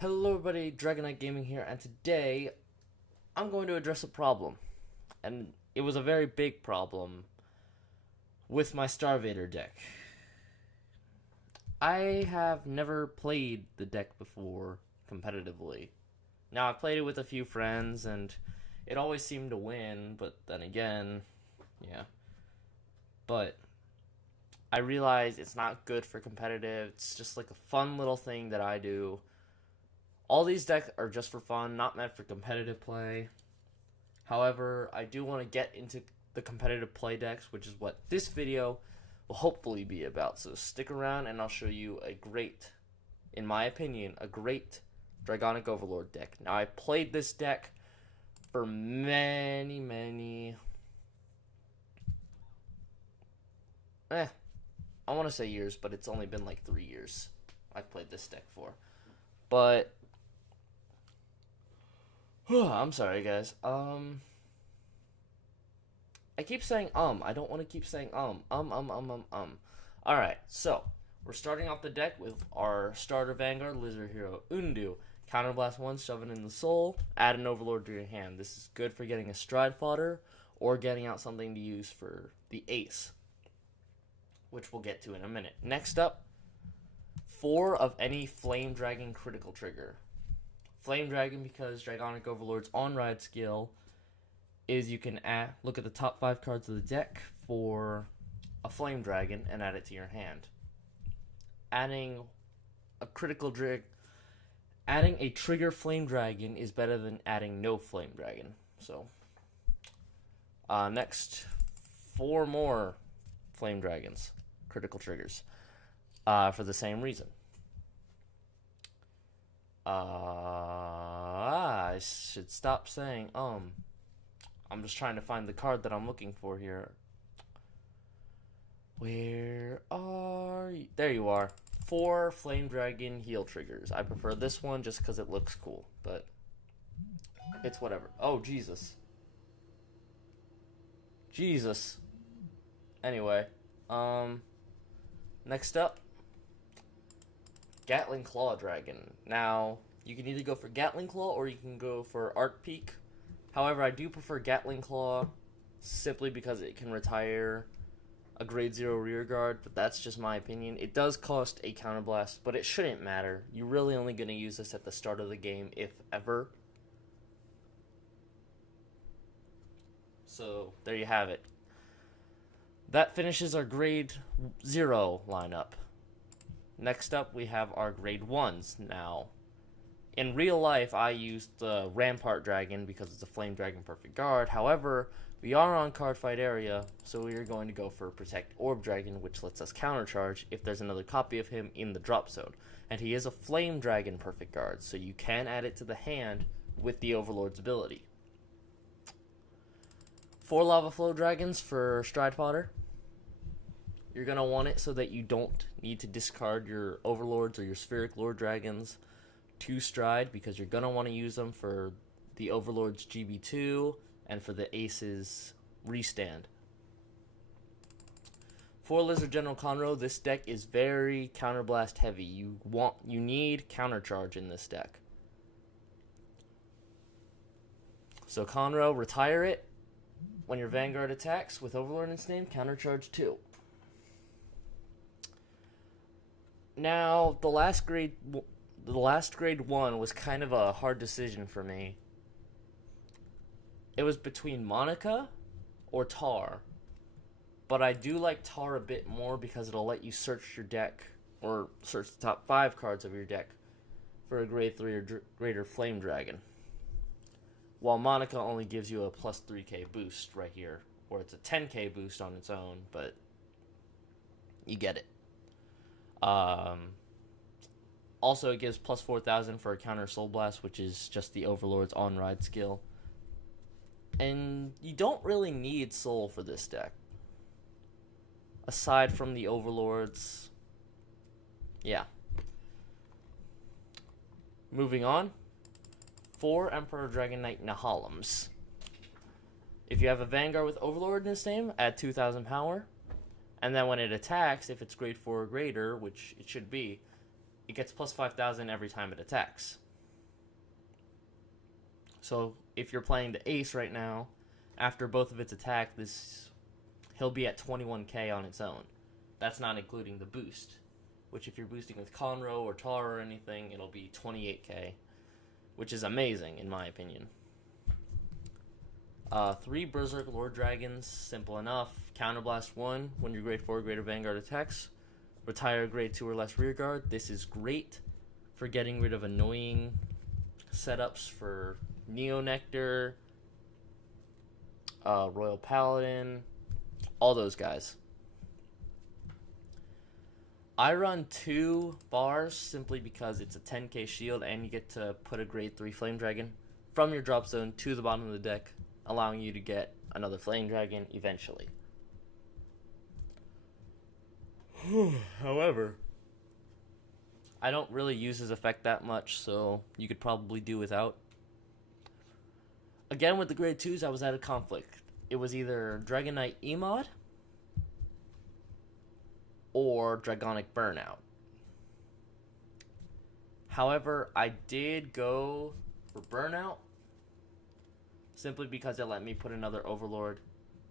Hello everybody, Dragonknight Gaming here, and today I'm going to address a problem. And it was a very big problem with my Starvader deck. I have never played the deck before competitively. Now, I've played it with a few friends, and it always seemed to win, but then again, yeah. But I realize it's not good for competitive, it's just like a fun little thing that I do. All these decks are just for fun, not meant for competitive play. However, I do want to get into the competitive play decks, which is what this video will hopefully be about. So stick around and I'll show you a great, in my opinion, a great Dragonic Overlord deck. Now, I played this deck for many, I want to say years, but it's only been like 3 years I've played this deck for. But I'm sorry, guys. I keep saying I don't want to keep saying Alright, so we're starting off the deck with our starter Vanguard Lizard Hero Undu. Counterblast 1, shove it in the soul, add an Overlord to your hand. This is good for getting a stride fodder or getting out something to use for the ace, which we'll get to in a minute. Next up, 4 of any Flame Dragon critical trigger. Flame Dragon, because Dragonic Overlord's on-ride skill is you can look at the top 5 cards of the deck for a Flame Dragon and add it to your hand. Adding a trigger Flame Dragon is better than adding no Flame Dragon. So, next, 4 more Flame Dragons, critical triggers, for the same reason. I should stop saying, I'm just trying to find the card that I'm looking for here. Where are you? There you are. 4 Flame Dragon heal triggers. I prefer this one just because it looks cool, but it's whatever. Oh, Jesus. Jesus. Anyway, next up, Gatling Claw Dragon. Now, you can either go for Gatling Claw or you can go for Arc Peak. However, I do prefer Gatling Claw simply because it can retire a grade 0 rear guard, but that's just my opinion. It does cost a counterblast, but it shouldn't matter. You're really only going to use this at the start of the game, if ever. So, there you have it. That finishes our grade 0 lineup. Next up, we have our grade 1s. Now, in real life, I used the Rampart Dragon because it's a Flame Dragon Perfect Guard. However, we are on Cardfight area, so we are going to go for Protect Orb Dragon, which lets us countercharge if there's another copy of him in the drop zone. And he is a Flame Dragon Perfect Guard, so you can add it to the hand with the Overlord's ability. 4 Lava Flow Dragons for Stride Fodder. You're going to want it so that you don't need to discard your Overlords or your Spheric Lord Dragons to Stride, because you're going to want to use them for the Overlord's GB2 and for the Ace's restand. For Lizard General Conroe, this deck is very counterblast heavy. You need countercharge in this deck. So Conroe, retire it. When your Vanguard attacks with Overlord in its name, countercharge 2. Now, the last grade 1 was kind of a hard decision for me. It was between Monica or Tar. But I do like Tar a bit more because it'll let you search your deck, or search the top 5 cards of your deck for a grade 3 or greater Flame Dragon. While Monica only gives you a plus 3k boost right here, or it's a 10k boost on its own, but you get it. Also, it gives plus 4,000 for a counter Soul Blast, which is just the Overlord's on-ride skill. And you don't really need Soul for this deck. Aside from the Overlords. Yeah. Moving on. 4 Emperor Dragonknight Nahalims. If you have a Vanguard with Overlord in its name, add 2,000 power. And then when it attacks, if it's grade 4 or greater, which it should be, it gets plus 5,000 every time it attacks. So if you're playing the Ace right now, after both of its attack, he'll be at 21k on its own. That's not including the boost, which if you're boosting with Conroe or Tar or anything, it'll be 28k, which is amazing in my opinion. 3 Berserk Lord Dragons, simple enough. Counterblast 1 when your grade 4 or greater Vanguard attacks. Retire grade 2 or less rearguard. This is great for getting rid of annoying setups for Neo Nectar, Royal Paladin, all those guys. I run 2 bars simply because it's a 10k shield and you get to put a grade 3 Flame Dragon from your drop zone to the bottom of the deck, allowing you to get another Flame Dragon eventually. However, I don't really use his effect that much, so you could probably do without. Again, with the grade 2s, I was at a conflict. It was either Dragonknight Emod or Dragonic Burnout. However, I did go for Burnout simply because it let me put another Overlord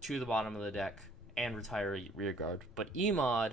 to the bottom of the deck and retire a rearguard. But Emod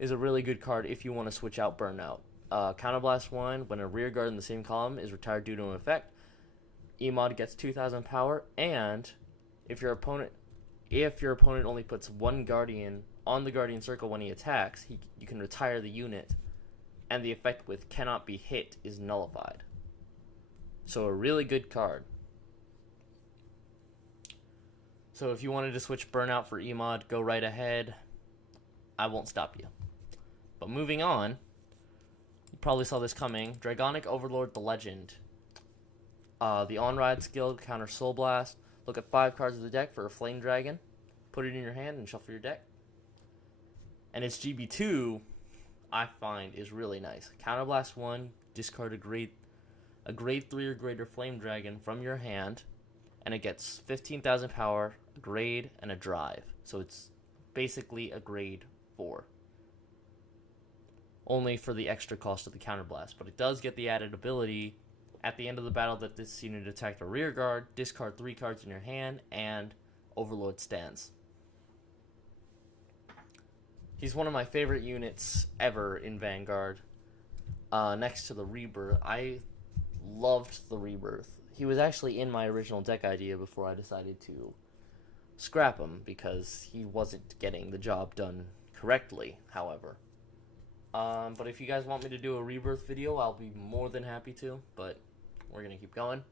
is a really good card if you want to switch out Burnout. Counterblast 1, when a rearguard in the same column is retired due to an effect, Emod gets 2,000 power, and if your opponent only puts 1 Guardian on the Guardian Circle when he attacks, you can retire the unit, and the effect with cannot be hit is nullified. So a really good card. So if you wanted to switch Burnout for Emod, go right ahead. I won't stop you. But moving on, you probably saw this coming. Dragonic Overlord the Legend. The on-ride skill, counter Soul Blast. Look at 5 cards of the deck for a Flame Dragon. Put it in your hand and shuffle your deck. And its GB2, I find, is really nice. Counterblast 1, discard a grade 3 or greater Flame Dragon from your hand, and it gets 15,000 power, a grade, and a drive. So it's basically a grade 4. Only for the extra cost of the counterblast. But it does get the added ability at the end of the battle that this unit attacked a rearguard, discard 3 cards in your hand, and Overlord stands. He's one of my favorite units ever in Vanguard. Next to the Rebirth. I loved the Rebirth. He was actually in my original deck idea before I decided to scrap him because he wasn't getting the job done correctly, however. But if you guys want me to do a Rebirth video, I'll be more than happy to, but we're going to keep going.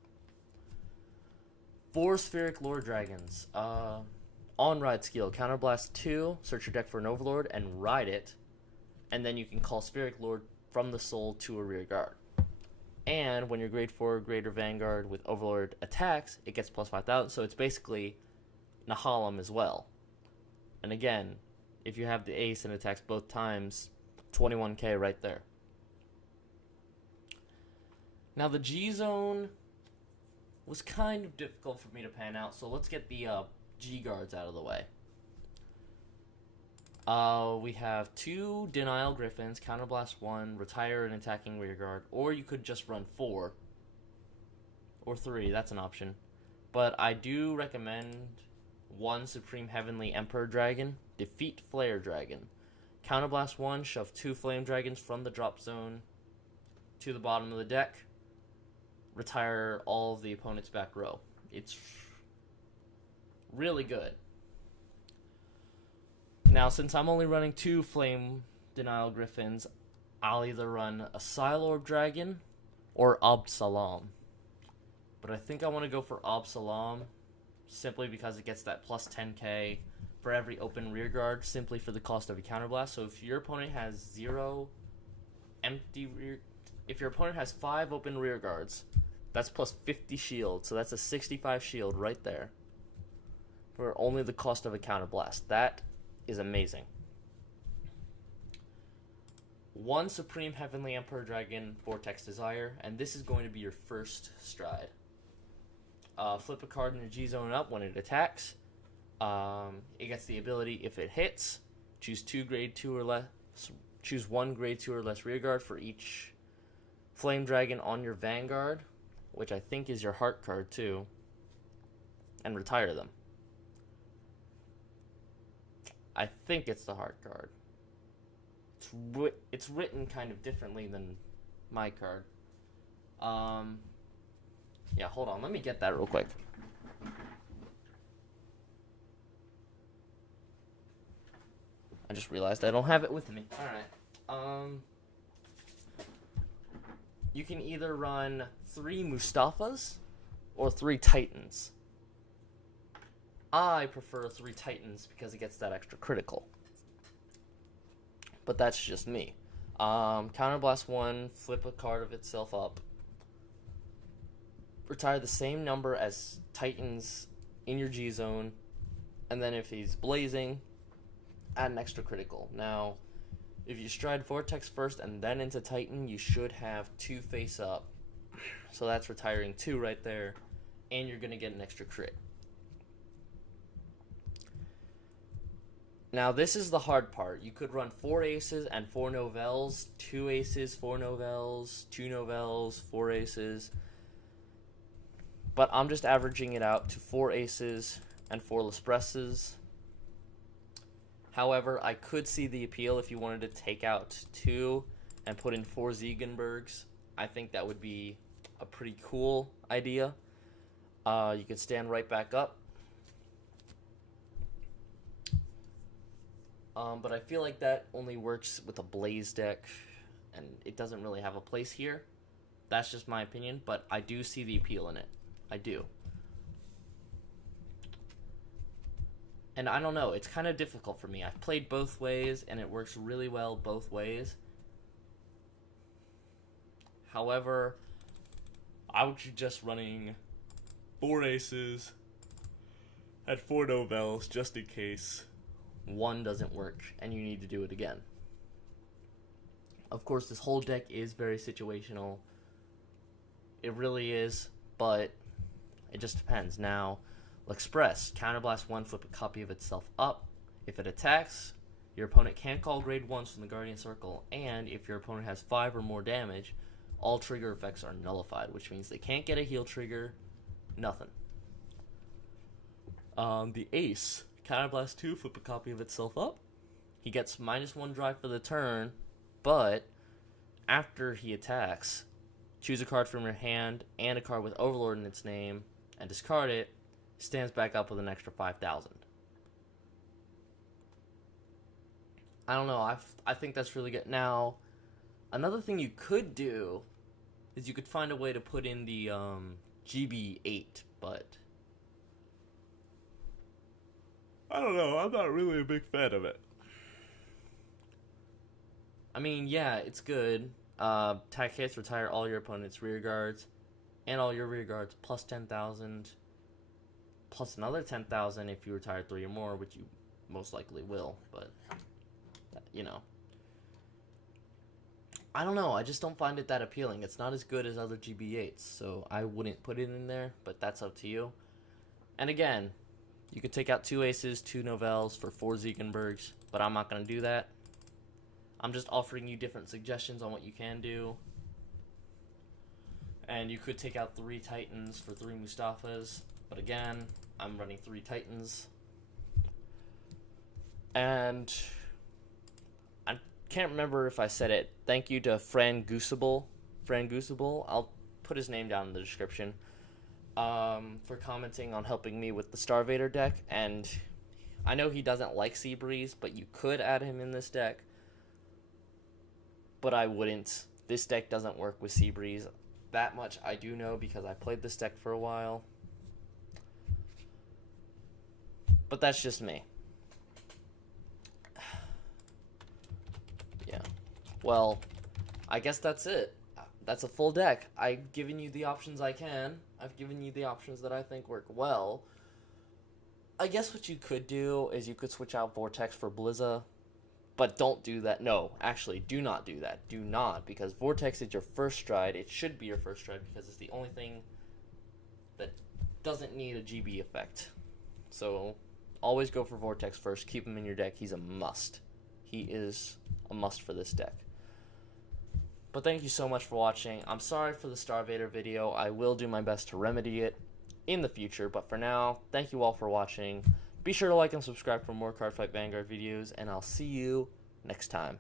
4 Spheric Lord Dragons. On-ride skill, Counterblast 2, search your deck for an Overlord, and ride it, and then you can call Spheric Lord from the soul to a rearguard. And when your grade 4 or greater Vanguard with Overlord attacks, it gets plus 5,000, so it's basically Nahalem as well. And again, if you have the Ace and attacks both times, 21k right there. Now the G-Zone was kind of difficult for me to pan out, so let's get the G-Guards out of the way. We have 2 Denial Griffins, Counterblast 1, retire an attacking rearguard, or you could just run 4. Or 3, that's an option. But I do recommend 1 Supreme Heavenly Emperor Dragon, defeat Flare Dragon. Counterblast 1, shove 2 Flame Dragons from the drop zone to the bottom of the deck. Retire all of the opponent's back row. It's really good. Now, since I'm only running 2 Flame Denial Griffins, I'll either run a Psylorb Dragon or Absalom. But I think I want to go for Absalom simply because it gets that plus 10k for every open rearguard, simply for the cost of a counterblast. So if your opponent has 0 empty if your opponent has 5 open rearguards, that's plus 50 shield, so that's a 65 shield right there for only the cost of a counterblast. That is amazing. 1 Supreme Heavenly Emperor Dragon, Vortex Desire, and this is going to be your first stride. Flip a card in your G-Zone up when it attacks. It gets the ability, if it hits, choose 2 grade 2 or less. Choose 1 grade 2 or less rearguard for each Flame Dragon on your Vanguard, which I think is your heart card too, and retire them. I think it's the heart card. It's written kind of differently than my card. Yeah, hold on. Let me get that real quick. I just realized I don't have it with me. Alright. You can either run 3 Mustafas or 3 Titans. I prefer 3 Titans because it gets that extra critical. But that's just me. Counterblast 1, flip a card of itself up. Retire the same number as Titans in your G zone. And then if he's blazing, add an extra critical. Now, if you stride Vortex first and then into Titan, you should have 2 face up. So that's retiring 2 right there. And you're going to get an extra crit. Now, this is the hard part. You could run 4 aces and 4 novels, 2 aces, 4 novels, 2 novels, 4 aces. But I'm just averaging it out to 4 aces and 4 Lespresses. However, I could see the appeal if you wanted to take out 2 and put in 4 Ziegenbergs. I think that would be a pretty cool idea. You could stand right back up. But I feel like that only works with a Blaze deck, and it doesn't really have a place here. That's just my opinion, but I do see the appeal in it. I do. And I don't know, it's kind of difficult for me. I've played both ways, and it works really well both ways. However, I would suggest running 4 aces and 4 novels just in case one doesn't work and you need to do it again. Of course, this whole deck is very situational. It really is, but it just depends. Now, L'Express, counterblast 1, flip a copy of itself up. If it attacks, your opponent can't call grade 1s from the Guardian Circle, and if your opponent has 5 or more damage, all trigger effects are nullified, which means they can't get a heal trigger, nothing. The Ace, counterblast 2, flip a copy of itself up. He gets -1 drive for the turn, but after he attacks, choose a card from your hand and a card with Overlord in its name, and discard it, stands back up with an extra 5,000. I don't know, I think that's really good. Now, another thing you could do is you could find a way to put in the GB8, but I don't know, I'm not really a big fan of it. I mean, yeah, it's good. Attack hits, retire all your opponent's rear guards, and all your rear guards, plus 10,000, plus another 10,000 if you retire 3 or more, which you most likely will, but, you know. I don't know, I just don't find it that appealing. It's not as good as other GB8s, so I wouldn't put it in there, but that's up to you. And again, you could take out 2 aces, 2 novels for 4 Ziegenbergs, but I'm not going to do that. I'm just offering you different suggestions on what you can do. And you could take out 3 Titans for 3 Mustafas, but again, I'm running 3 Titans. And I can't remember if I said it. Thank you to Fran Goosable. I'll put his name down in the description. For commenting on helping me with the Star Vader deck, and I know he doesn't like Seabreeze, but you could add him in this deck, but I wouldn't. This deck doesn't work with Seabreeze. That much I do know because I played this deck for a while, but that's just me. Yeah, well, I guess that's it. That's a full deck. I've given you the options I can. I've given you the options that I think work well. I guess what you could do is you could switch out Vortex for Blizza, but don't do that. No, actually, do not do that. Do not, because Vortex is your first stride. It should be your first stride because it's the only thing that doesn't need a GB effect. So, always go for Vortex first. Keep him in your deck. He's a must. He is a must for this deck. But thank you so much for watching. I'm sorry for the Starvader video. I will do my best to remedy it in the future. But for now, thank you all for watching. Be sure to like and subscribe for more Cardfight Vanguard videos, and I'll see you next time.